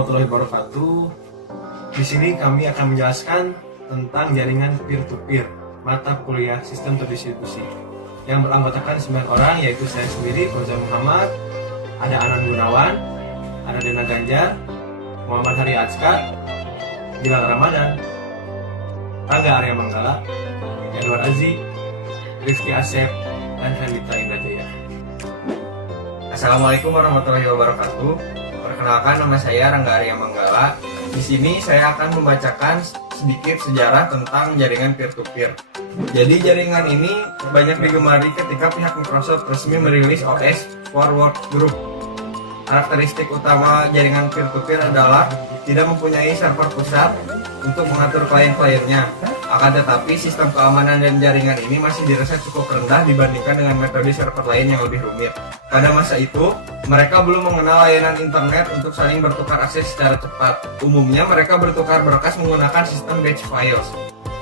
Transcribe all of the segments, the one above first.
warahmatullahi wabarakatuh. Di sini kami akan menjelaskan tentang jaringan peer-to-peer mata kuliah sistem terdistribusi yang beranggotakan 9 orang, yaitu saya sendiri, Fauzan Muhammad, ada Anan Gunawan, ada Dena Ganjar, Muhammad Hari Atska, Gilang Ramadan, Rangga Arya Manggala, Edward Aziz, Rifki Asep, dan Hendrita Indrajaya. Assalamualaikum warahmatullahi wabarakatuh. Perkenalkan, nama saya Rangga Arya Manggala. Di sini saya akan membacakan sedikit sejarah tentang jaringan peer-to-peer. Jadi jaringan ini banyak digemari ketika pihak Microsoft resmi merilis OS for Workgroup. Karakteristik utama jaringan peer-to-peer adalah tidak mempunyai server pusat untuk mengatur klien-kliennya. Akan tetapi sistem keamanan dan jaringan ini masih dirasa cukup rendah dibandingkan dengan metode server lain yang lebih rumit. Pada masa itu, mereka belum mengenal layanan internet untuk saling bertukar akses secara cepat. Umumnya mereka bertukar berkas menggunakan sistem batch files.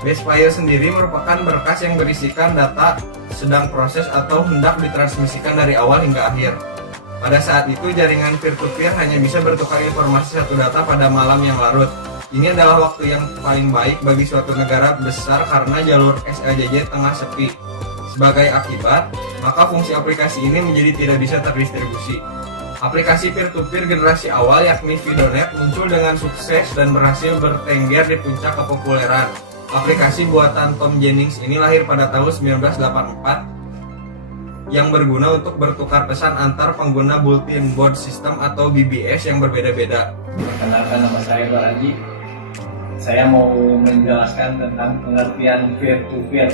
Batch file sendiri merupakan berkas yang berisikan data sedang proses atau hendak ditransmisikan dari awal hingga akhir. Pada saat itu, jaringan peer-to-peer hanya bisa bertukar informasi satu data pada malam yang larut. Ini adalah waktu yang paling baik bagi suatu negara besar karena jalur SLJJ tengah sepi. Sebagai akibat, maka fungsi aplikasi ini menjadi tidak bisa terdistribusi. Aplikasi peer-to-peer generasi awal yakni Fidonet muncul dengan sukses dan berhasil bertengger di puncak kepopuleran. Aplikasi buatan Tom Jennings ini lahir pada tahun 1984 yang berguna untuk bertukar pesan antar pengguna bulletin board system atau BBS yang berbeda-beda. Perkenalkan, nama saya Baraji. Saya mau menjelaskan tentang pengertian peer-to-peer.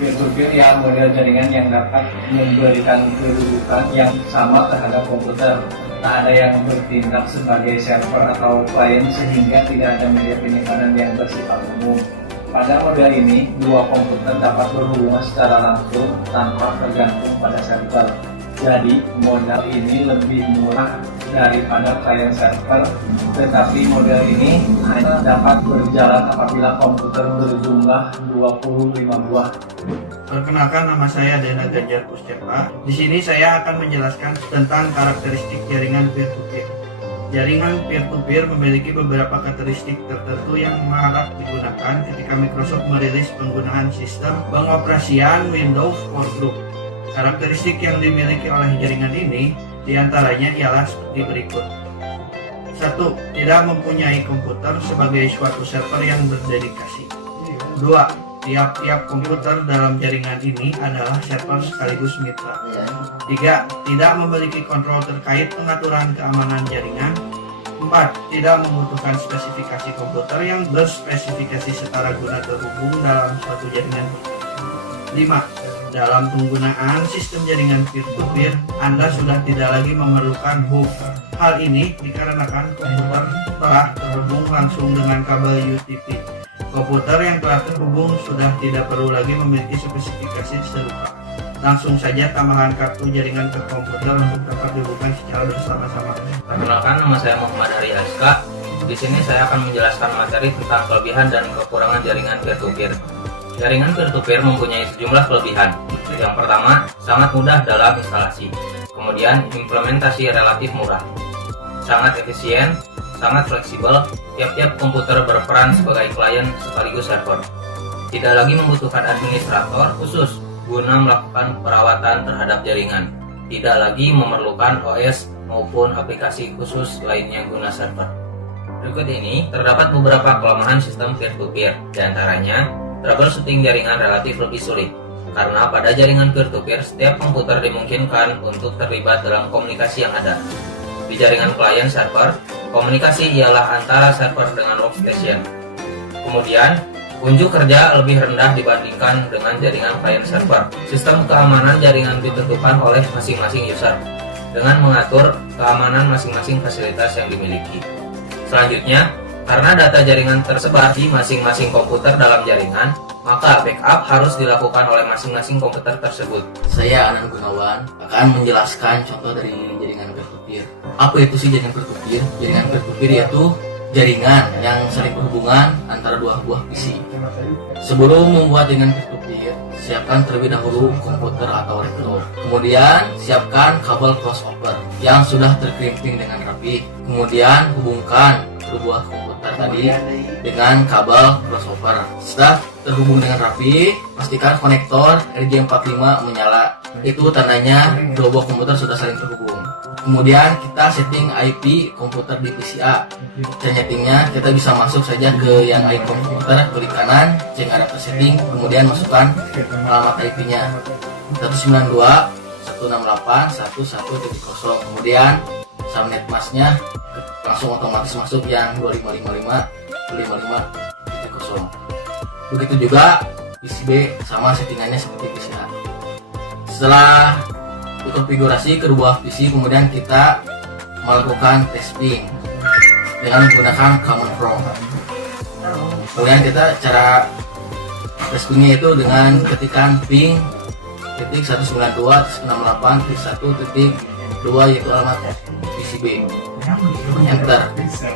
Peer-to-peer ya model jaringan yang dapat memberikan kedudukan yang sama terhadap komputer. Tak ada yang bertindak sebagai server atau klien sehingga tidak ada media penyimpanan yang bersifat umum. Pada model ini, dua komputer dapat berhubungan secara langsung tanpa tergantung pada server. Jadi, model ini lebih murah daripada client server, tetapi model ini hanya dapat berjalan apabila komputer berjumlah 25 buah. Perkenalkan, nama saya Dena Ganjar Puscepa. Di sini saya akan menjelaskan tentang karakteristik jaringan peer-to-peer. Jaringan peer-to-peer memiliki beberapa karakteristik tertentu yang marak digunakan ketika Microsoft merilis penggunaan sistem pengoperasian Windows Workgroup. Karakteristik yang dimiliki oleh jaringan ini diantaranya ialah seperti berikut. 1. Tidak mempunyai komputer sebagai suatu server yang berdedikasi. 2. Tiap-tiap komputer dalam jaringan ini adalah server sekaligus mitra. 3. Tidak memiliki kontrol terkait pengaturan keamanan jaringan. 4. Tidak membutuhkan spesifikasi komputer yang berspesifikasi setara guna terhubung dalam suatu jaringan. 5. Dalam penggunaan sistem jaringan peer-to-peer, Anda sudah tidak lagi memerlukan hub. Hal ini dikarenakan komputer telah terhubung langsung dengan kabel UTP. Komputer yang telah terhubung sudah tidak perlu lagi memiliki spesifikasi serupa. Langsung saja tambahkan kartu jaringan ke komputer untuk dapat dihubungkan secara bersama-sama. Perkenalkan, nama saya Muhammad Hari Atska. Di sini saya akan menjelaskan materi tentang kelebihan dan kekurangan jaringan peer-to-peer. Jaringan peer-to-peer mempunyai sejumlah kelebihan. Yang pertama, sangat mudah dalam instalasi. Kemudian, implementasi relatif murah. Sangat efisien, sangat fleksibel, tiap-tiap komputer berperan sebagai klien sekaligus server. Tidak lagi membutuhkan administrator khusus guna melakukan perawatan terhadap jaringan. Tidak lagi memerlukan OS maupun aplikasi khusus lainnya guna server. Berikut ini terdapat beberapa kelemahan sistem peer-to-peer. Di antaranya, troubleshooting jaringan relatif lebih sulit. Karena pada jaringan peer-to-peer, setiap komputer dimungkinkan untuk terlibat dalam komunikasi yang ada. Di jaringan klien server, komunikasi ialah antara server dengan workstation. Kemudian, unjuk kerja lebih rendah dibandingkan dengan jaringan klien server. Sistem keamanan jaringan ditentukan oleh masing-masing user dengan mengatur keamanan masing-masing fasilitas yang dimiliki. Selanjutnya, karena data jaringan tersebar di masing-masing komputer dalam jaringan, maka backup harus dilakukan oleh masing-masing komputer tersebut. Saya Anan Gunawan akan menjelaskan contoh dari jaringan peer-to-peer. Apa itu sih jaringan peer-to-peer? Jaringan peer-to-peer yaitu jaringan yang saling berhubungan antara dua buah PC. Sebelum membuat jaringan peer-to-peer, siapkan terlebih dahulu komputer atau laptop. Kemudian siapkan kabel crossover. yang sudah terkrimping dengan rapi. Kemudian hubungkan kedua komputer tadi dengan kabel crossover. Setelah terhubung dengan rapi, pastikan konektor RJ45 menyala. Itu tandanya dua buah komputer sudah saling terhubung. Kemudian kita setting IP komputer di PCA. Cara settingnya kita bisa masuk saja ke yang IP komputer, klik kanan, cek adapter setting, kemudian masukkan alamat IP-nya 192.168.11.0. Kemudian subnet masknya langsung otomatis masuk yang 2555.55.0. Begitu juga PCB, sama settingannya seperti PCA. Setelah dikonfigurasi kedua PC, kemudian kita melakukan testing dengan menggunakan command prompt. Kemudian kita cara testingnya itu dengan ketikan ping titik 192.168.1.2 yaitu alamat PCB. Enter.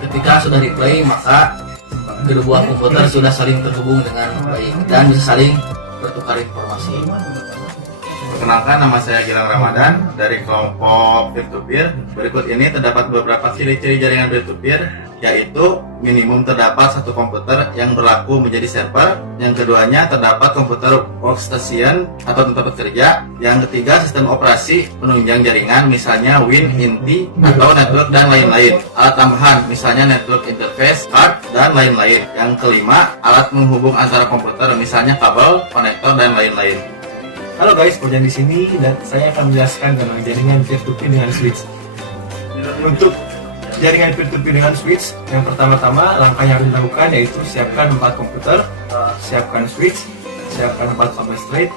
Ketika sudah replay, maka kedua komputer sudah saling terhubung dengan baik dan bisa saling bertukar informasi. Perkenalkan, nama saya Gilang Ramadan dari kelompok peer-to-peer. Berikut ini terdapat beberapa ciri-ciri jaringan peer-to-peer, yaitu minimum terdapat satu komputer yang berlaku menjadi server, yang keduanya terdapat komputer workstation atau tempat bekerja, yang ketiga sistem operasi penunjang jaringan misalnya Win, Inti, atau network dan lain-lain, alat tambahan misalnya network interface, card, dan lain-lain, yang kelima alat menghubung antara komputer misalnya kabel, konektor, dan lain-lain. Halo guys, Pojan di sini dan saya akan menjelaskan tentang jaringan peer-to-peer dengan switch. Untuk jaringan peer-to-peer dengan switch, yang pertama-tama langkah yang harus dilakukan yaitu siapkan 4 komputer, siapkan switch, siapkan 4 substrate,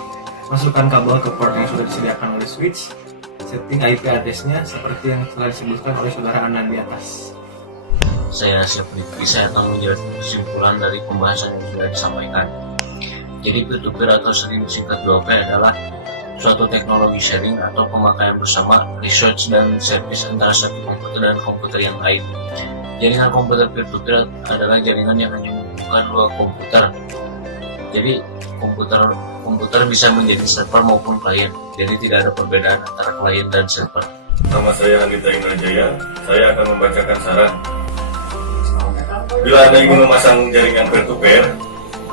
masukkan kabel ke port yang sudah disediakan oleh switch, setting IP address-nya seperti yang telah disebutkan oleh saudara Anan di atas. Saya saya akan menjelaskan kesimpulan dari pembahasan yang sudah disampaikan. Jadi peer-to-peer atau sering disingkat 2P adalah suatu teknologi sharing atau pemakaian bersama, research dan service antara satu komputer dan komputer yang lain. Jaringan komputer peer-to-peer adalah jaringan yang hanya menghubungkan 2 komputer. Jadi komputer bisa menjadi server maupun klien. Jadi tidak ada perbedaan antara klien dan server. Nama saya Andita Indrajaya. Saya akan membacakan saran. Bila Anda ingin memasang jaringan peer-to-peer,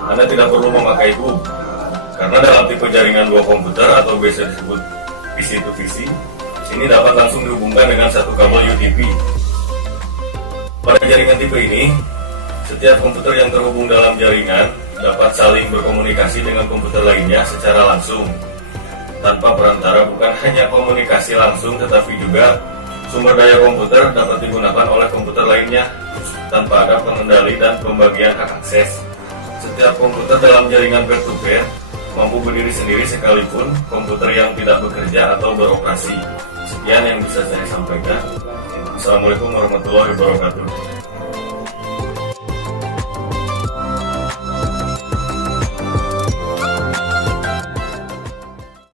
Anda tidak perlu memakai hub, karena dalam tipe jaringan 2 komputer atau biasa disebut PC to PC, ini dapat langsung dihubungkan dengan satu kabel UTP. Pada jaringan tipe ini, setiap komputer yang terhubung dalam jaringan dapat saling berkomunikasi dengan komputer lainnya secara langsung, tanpa perantara. Bukan hanya komunikasi langsung, tetapi juga sumber daya komputer dapat digunakan oleh komputer lainnya tanpa ada pengendali dan pembagian hak akses. Setiap komputer dalam jaringan peer-to-peer mampu berdiri sendiri sekalipun komputer yang tidak bekerja atau beroperasi. Sekian yang bisa saya sampaikan. Assalamualaikum warahmatullahi wabarakatuh.